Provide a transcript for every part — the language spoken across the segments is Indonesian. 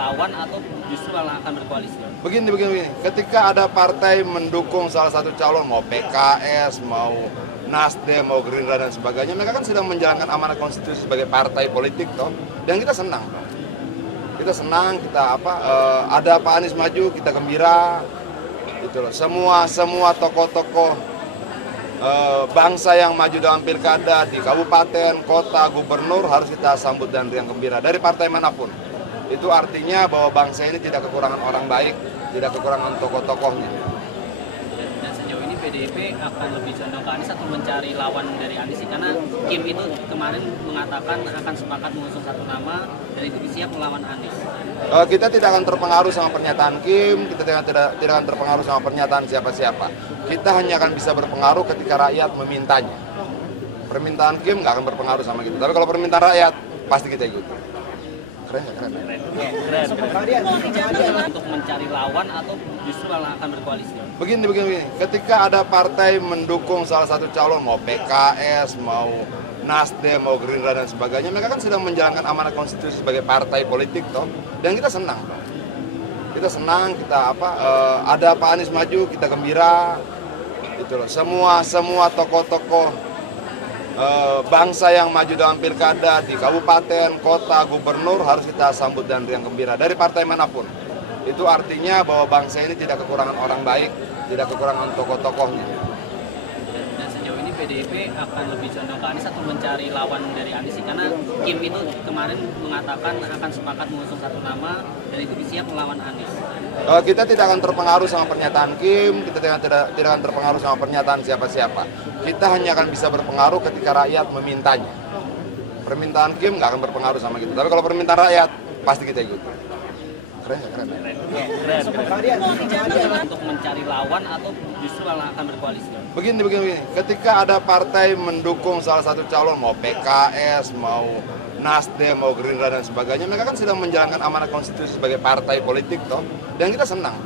lawan atau justru malah akan berkoalisi? Begini. Ketika ada partai mendukung salah satu calon, mau PKS, mau Nasdem, mau Gerindra dan sebagainya, mereka kan sedang menjalankan amanat konstitusi sebagai partai politik, toh. Dan kita senang. Kita senang, ada Pak Anies maju, kita gembira. Gitu loh. Semua tokoh-tokoh bangsa yang maju dalam pilkada di kabupaten, kota, gubernur harus kita sambut dan riang gembira dari partai manapun. Itu artinya bahwa bangsa ini tidak kekurangan orang baik, tidak kekurangan tokoh-tokohnya. Dan sejauh ini PDIP akan lebih condong ke Anies atau mencari lawan dari Anies? Karena Kim itu kemarin mengatakan akan sepakat mengusung satu nama dan itu siap melawan Anies. Kita tidak akan terpengaruh sama pernyataan Kim, kita tidak akan terpengaruh sama pernyataan siapa-siapa. Kita hanya akan bisa berpengaruh ketika rakyat memintanya. Permintaan Kim nggak akan berpengaruh sama kita. Tapi kalau permintaan rakyat, pasti kita ikut. Keren. Untuk mencari lawan atau justru malah akan berkoalisi? Begini. Ketika ada partai mendukung salah satu calon, mau PKS, mau Nasdem, mau Gerindra dan sebagainya, mereka kan sedang menjalankan amanat konstitusi sebagai partai politik, toh. Dan kita senang. Ada Pak Anies maju, kita gembira. Gitu loh. Semua tokoh-tokoh bangsa yang maju dalam pilkada di kabupaten, kota, gubernur harus kita sambut dan riang gembira dari partai manapun. Itu artinya bahwa bangsa ini tidak kekurangan orang baik, tidak kekurangan tokoh-tokohnya. Dan sejauh ini PDIP akan lebih condong ke Anies atau mencari lawan dari Anies? Karena Kim itu kemarin mengatakan akan sepakat mengusung satu nama dan itu siap melawan Anies. Kita tidak akan terpengaruh sama pernyataan Kim, kita tidak akan terpengaruh sama pernyataan siapa-siapa. Kita hanya akan bisa berpengaruh ketika rakyat memintanya. Permintaan Kim nggak akan berpengaruh sama kita. Tapi kalau permintaan rakyat, pasti kita ikut. Keren. Untuk mencari lawan atau justru malah akan berkoalisi? Begini. Ketika ada partai mendukung salah satu calon, mau PKS, mau Nasdem, mau Gerindra dan sebagainya, mereka kan sedang menjalankan amanat konstitusi sebagai partai politik, toh. Dan kita senang.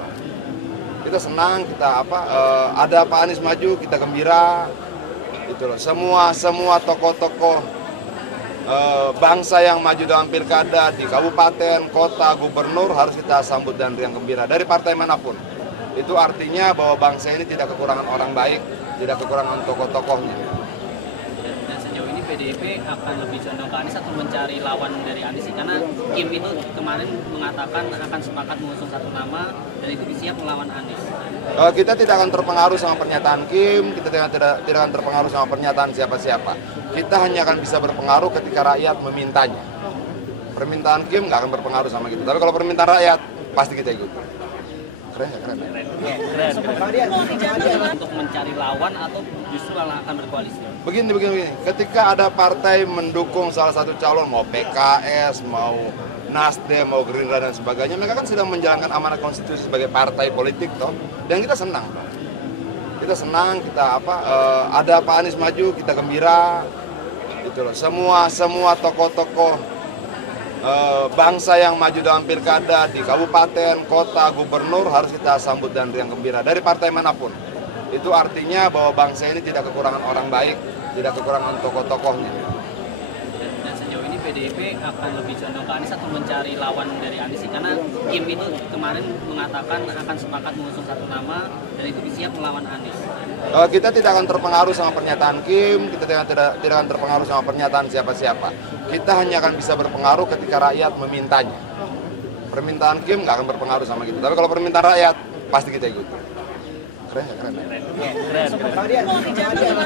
Ada Pak Anies maju, kita gembira. Gitu loh. Semua tokoh-tokoh bangsa yang maju dalam pilkada di kabupaten, kota, gubernur harus kita sambut dan riang gembira dari partai manapun. Itu artinya bahwa bangsa ini tidak kekurangan orang baik, tidak kekurangan tokoh-tokohnya. Dan sejauh ini PDIP akan lebih condong ke Anies atau mencari lawan dari Anies? Karena Kim itu kemarin mengatakan akan sepakat mengusung satu nama dan itu siap melawan Anies. Kita tidak akan terpengaruh sama pernyataan Kim, kita tidak akan terpengaruh sama pernyataan siapa-siapa. Kita hanya akan bisa berpengaruh ketika rakyat memintanya. Permintaan Kim nggak akan berpengaruh sama kita. Tapi kalau permintaan rakyat, pasti kita ikut. Keren. Untuk mencari lawan atau justru malah akan berkoalisi? Begini. Ketika ada partai mendukung salah satu calon, mau PKS, mau Nasdem, mau Gerindra dan sebagainya, mereka kan sedang menjalankan amanat konstitusi sebagai partai politik, toh. Dan kita senang. Ada Pak Anies maju, kita gembira. Gitu loh. Semua tokoh-tokoh bangsa yang maju dalam pilkada di kabupaten, kota, gubernur harus kita sambut dan riang gembira dari partai manapun. Itu artinya bahwa bangsa ini tidak kekurangan orang baik, tidak kekurangan tokoh-tokohnya. Dan sejauh ini PDIP akan lebih condong ke Anies atau mencari lawan dari Anies? Karena Kim itu kemarin mengatakan akan sepakat mengusung satu nama dan itu siap melawan Anies. Kita tidak akan terpengaruh sama pernyataan Kim, kita tidak akan terpengaruh sama pernyataan siapa-siapa. Kita hanya akan bisa berpengaruh ketika rakyat memintanya. Permintaan Kim nggak akan berpengaruh sama kita. Tapi kalau permintaan rakyat, pasti kita ikut. Keren.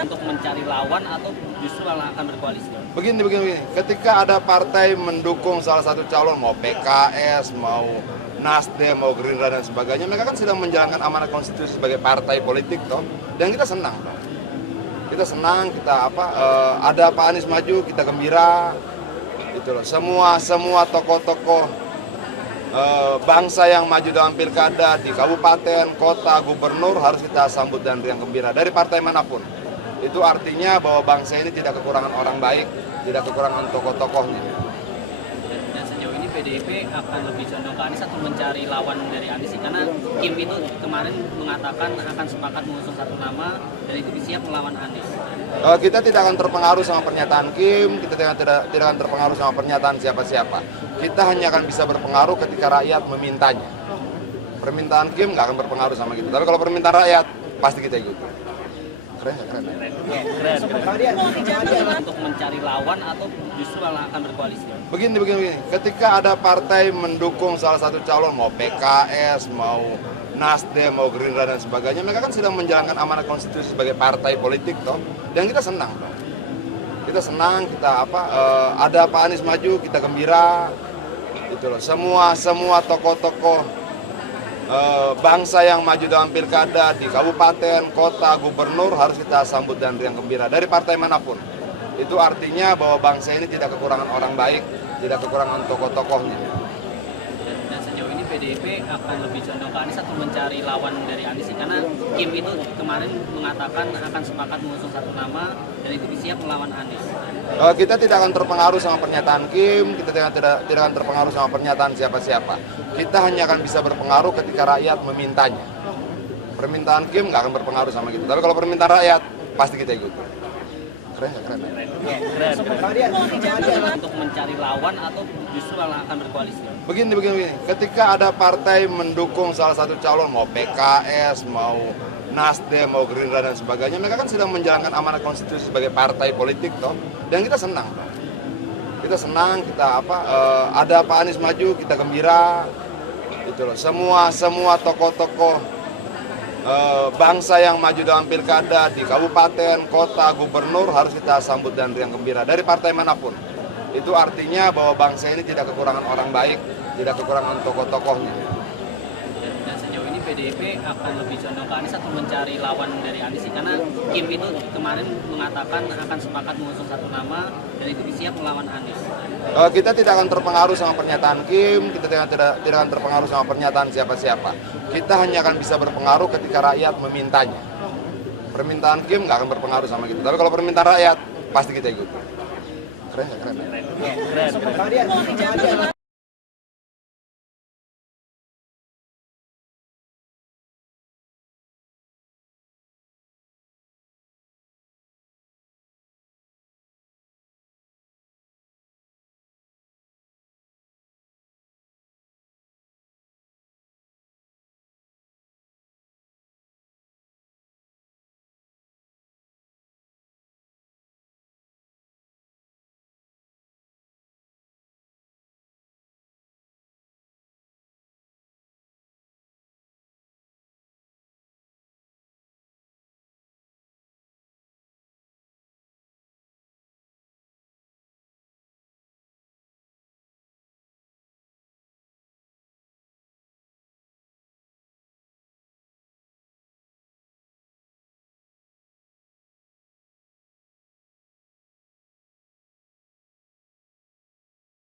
Untuk mencari lawan atau justru malah akan berkoalisi? Begini. Ketika ada partai mendukung salah satu calon, mau PKS, mau Nasdem, mau Gerindra dan sebagainya, mereka kan sedang menjalankan amanat konstitusi sebagai partai politik, toh. Dan kita senang. Ada Pak Anies maju, kita gembira. Gitu loh. Semua tokoh-tokoh bangsa yang maju dalam pilkada di kabupaten, kota, gubernur harus kita sambut dan riang gembira dari partai manapun. Itu artinya bahwa bangsa ini tidak kekurangan orang baik, tidak kekurangan tokoh-tokohnya. Dan sejauh ini PDIP akan lebih condong ke Anies atau mencari lawan dari Anies sih? Karena Kim itu kemarin mengatakan akan sepakat mengusung satu nama dan itu siap melawan Anies. Kita tidak akan terpengaruh sama pernyataan Kim, kita tidak akan terpengaruh sama pernyataan siapa-siapa. Kita hanya akan bisa berpengaruh ketika rakyat memintanya. Permintaan Kim nggak akan berpengaruh sama kita. Tapi kalau permintaan rakyat, pasti kita ikuti. Keren nggak? Keren. Untuk mencari lawan atau justru malah akan berkoalisi? Begini. Ketika ada partai mendukung salah satu calon, mau PKS, mau Nasdem, mau Gerindra dan sebagainya, mereka kan sedang menjalankan amanat konstitusi sebagai partai politik toh. Dan kita senang. Kita senang, ada Pak Anies maju, kita gembira. Itu loh. Semua tokoh-tokoh bangsa yang maju dalam pilkada di kabupaten, kota, gubernur harus kita sambut dan riang gembira dari partai manapun. Itu artinya bahwa bangsa ini tidak kekurangan orang baik, tidak kekurangan tokoh-tokohnya. Dan sejauh ini PDIP akan lebih condong ke Anies atau mencari lawan dari Anies sih? Karena Kim itu kemarin mengatakan akan sepakat mengusung satu nama dan itu siap melawan Anies. Kita tidak akan terpengaruh sama pernyataan Kim, kita tidak akan terpengaruh sama pernyataan siapa-siapa. Kita hanya akan bisa berpengaruh ketika rakyat memintanya. Permintaan Kim nggak akan berpengaruh sama kita. Tapi kalau permintaan rakyat, pasti kita ikuti. Keren nggak? Keren. Untuk mencari lawan atau justru malah akan berkoalisi? Begini. Ketika ada partai mendukung salah satu calon, mau PKS, mau Nasdem, mau Gerindra dan sebagainya, mereka kan sedang menjalankan amanat konstitusi sebagai partai politik toh. Dan kita senang. Kita senang, ada Pak Anies maju, kita gembira. Itu loh. Semua tokoh-tokoh bangsa yang maju dalam pilkada di kabupaten, kota, gubernur harus kita sambut dan riang gembira dari partai manapun. Itu artinya bahwa bangsa ini tidak kekurangan orang baik, tidak kekurangan tokoh-tokohnya. Dan sejauh ini PDIP akan lebih condong ke Anies atau mencari lawan dari Anies sih? Karena Kim itu kemarin mengatakan akan sepakat mengusung satu nama dan itu siap melawan Anies. Kita tidak akan terpengaruh sama pernyataan Kim, kita tidak akan terpengaruh sama pernyataan siapa-siapa. Kita hanya akan bisa berpengaruh ketika rakyat memintanya. Permintaan Kim nggak akan berpengaruh sama kita. Tapi kalau permintaan rakyat, pasti kita ikuti. Keren nggak? Keren.